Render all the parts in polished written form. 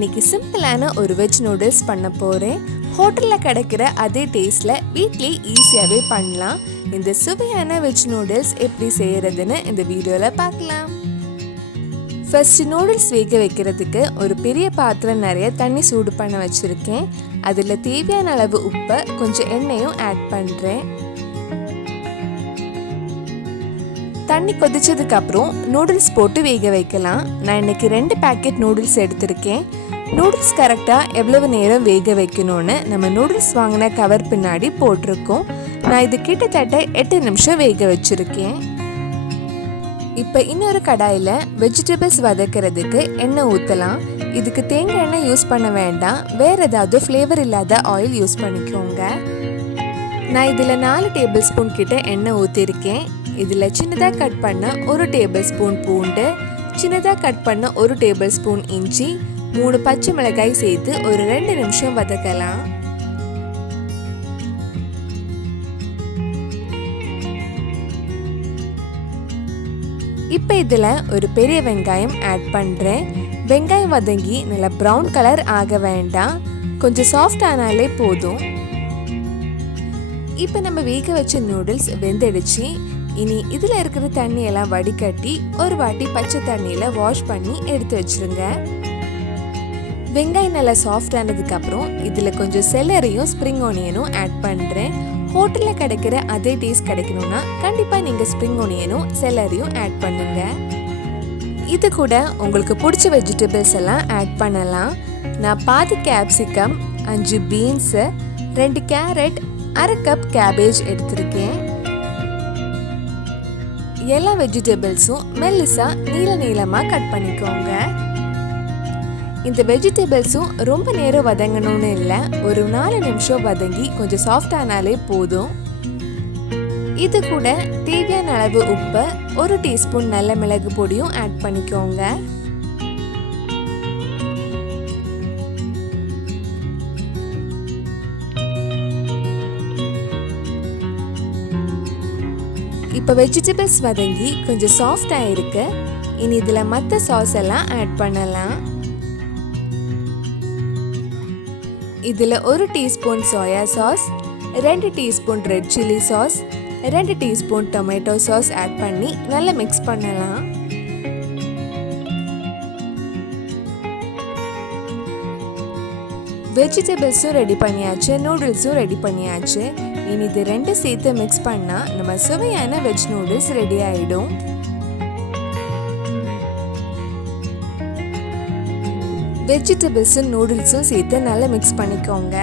இன்னைக்கு சிம்பிளான ஒரு வெஜ் நூடுல்ஸ் பண்ண போகிறேன். ஹோட்டலில் கிடைக்கிற அதே டேஸ்ட்டில் வீட்லேயே ஈஸியாகவே பண்ணலாம். இந்த சுவையான வெஜ் நூடுல்ஸ் எப்படி செய்கிறதுன்னு இந்த வீடியோவில் பார்க்கலாம். ஃபர்ஸ்ட் நூடுல்ஸ் வேக வைக்கிறதுக்கு ஒரு பெரிய பாத்திரம் நிறைய தண்ணி சூடு பண்ண வச்சுருக்கேன். அதில் தேவையான அளவு உப்பை கொஞ்சம் எண்ணெயும் ஆட் பண்ணுறேன். தண்ணி கொதிச்சதுக்கு அப்புறம் நூடுல்ஸ் போட்டு வேக வைக்கலாம். நான் இன்னைக்கு 2 பேக்கெட் நூடுல்ஸ் எடுத்திருக்கேன். நூடுல்ஸ் கரெக்டாக எவ்வளவு நேரம் வேக வைக்கணும்னு நம்ம நூடுல்ஸ் வாங்கின கவர் பின்னாடி போட்டிருக்கோம். நான் இது கிட்டத்தட்ட 8 நிமிஷம் வேக வச்சுருக்கேன். இப்போ இன்னொரு கடாயில் வெஜிடபிள்ஸ் வதக்கிறதுக்கு எண்ணெய் ஊற்றலாம். இதுக்கு தேங்காய் எண்ணெய் யூஸ் பண்ண வேண்டாம், வேறு ஏதாவது ஃப்ளேவர் இல்லாத ஆயில் யூஸ் பண்ணிக்கோங்க. நான் இதில் 4 டேபிள் ஸ்பூன் கிட்ட எண்ணெய் ஊற்றிருக்கேன். இதில் சின்னதாக கட் பண்ண 1 டேபிள் ஸ்பூன் பூண்டு, சின்னதாக கட் பண்ண 1 டேபிள் ஸ்பூன் இஞ்சி, 3 பச்சை மிளகாய் சேர்த்து ஒரு 2 நிமிஷம் வதக்கலாம். இப்போ இதில் ஒரு பெரிய வெங்காயம் ஆட் பண்ணுறேன். வெங்காயம் வதங்கி நல்லா ப்ரௌன் கலர் ஆக வேண்டாம், கொஞ்சம் சாஃப்ட் ஆனாலே போதும். இப்போ நம்ம வேக வச்ச நூடுல்ஸ் வெந்துடுச்சு. இனி இதில் இருக்கிற தண்ணியெல்லாம் வடிகட்டி ஒரு வாட்டி பச்சை தண்ணியில் வாஷ் பண்ணி எடுத்து வச்சுருங்க. வெங்காயம் நல்லா சாஃப்ட் ஆனதுக்கப்புறம் இதில் கொஞ்சம் செலரியும் ஸ்ப்ரிங் ஆனியனும் ஆட் பண்ணுறேன். ஹோட்டலில் கிடைக்கிற அதே டேஸ்ட் கிடைக்கணும்னா கண்டிப்பாக நீங்கள் ஸ்ப்ரிங் ஆனியனும் செலரியும் ஆட் பண்ணுங்கள். இது கூட உங்களுக்கு பிடிச்ச வெஜிடபிள்ஸ் எல்லாம் ஆட் பண்ணலாம். நான் பாதி capsicum, 5 beans, 2 carrot, 1/2 cup cabbage எடுத்திருக்கேன். எல்லா வெஜிடபிள்ஸும் மெல்லிசா நீளமாக கட் பண்ணிக்கோங்க. இந்த வெஜிடபிள்ஸும் ரொம்ப நேரம் வதங்கணும்னு இல்லை, ஒரு 4 நிமிஷம் வதங்கி கொஞ்சம் சாஃப்ட் ஆனாலே போதும். இது கூட தேவையான அளவு உப்பு, 1 டீஸ்பூன் நல்ல மிளகு பொடியும் ஆட் பண்ணிக்கோங்க. இப்போ வெஜிடபிள்ஸ் வதங்கி கொஞ்சம் சாஃப்ட் ஆயிருக்கு. இனி இதில் மற்ற சாஸ் எல்லாம் ஆட் பண்ணலாம். இதில் 1 teaspoon soya sauce, 2 teaspoon red chilli sauce, 2 teaspoon tomato sauce add பண்ணி நல்லா மிக்ஸ் பண்ணலாம். வெஜிடபிள்ஸும் ரெடி பண்ணியாச்சு, நூடுல்ஸும் ரெடி பண்ணியாச்சு. இனி இது 2 சேர்த்து மிக்ஸ் பண்ணால் நம்ம சுவையான வெஜ் நூடுல்ஸ் ரெடி ஆகிடும். வெஜிடபிள்ஸும் நூடுல்ஸும் சேர்த்து நல்லா மிக்ஸ் பண்ணிக்கோங்க.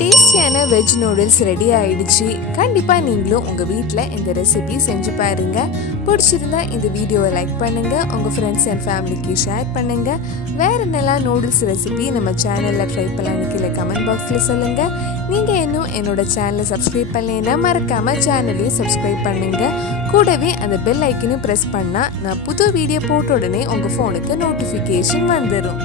டேஸ்டியான வெஜ் நூடுல்ஸ் ரெடி ஆயிடுச்சு. கண்டிப்பாக நீங்களும் உங்கள் வீட்டில் இந்த ரெசிபி செஞ்சு பாருங்க. பிடிச்சிருந்தா இந்த வீடியோவை லைக் பண்ணுங்கள், உங்கள் ஃப்ரெண்ட்ஸ் அண்ட் ஃபேமிலிக்கு ஷேர் பண்ணுங்கள். வேறு என்னெல்லாம் நூடுல்ஸ் ரெசிபி நம்ம சேனலில் ட்ரை பண்ணலான்னு கீழே கமெண்ட் பாக்ஸில் சொல்லுங்கள். நீங்கள் இன்னும் என்னோட சேனலை சப்ஸ்கிரைப் பண்ணலைன்னா மறக்காமல் சேனலையும் சப்ஸ்கிரைப் பண்ணுங்கள். கூடவே அந்த பெல் ஐக்கனையும் ப்ரெஸ் பண்ணால் நான் புது வீடியோ போட்ட உடனே உங்கள் ஃபோனுக்கு நோட்டிஃபிகேஷன் வந்துடும்.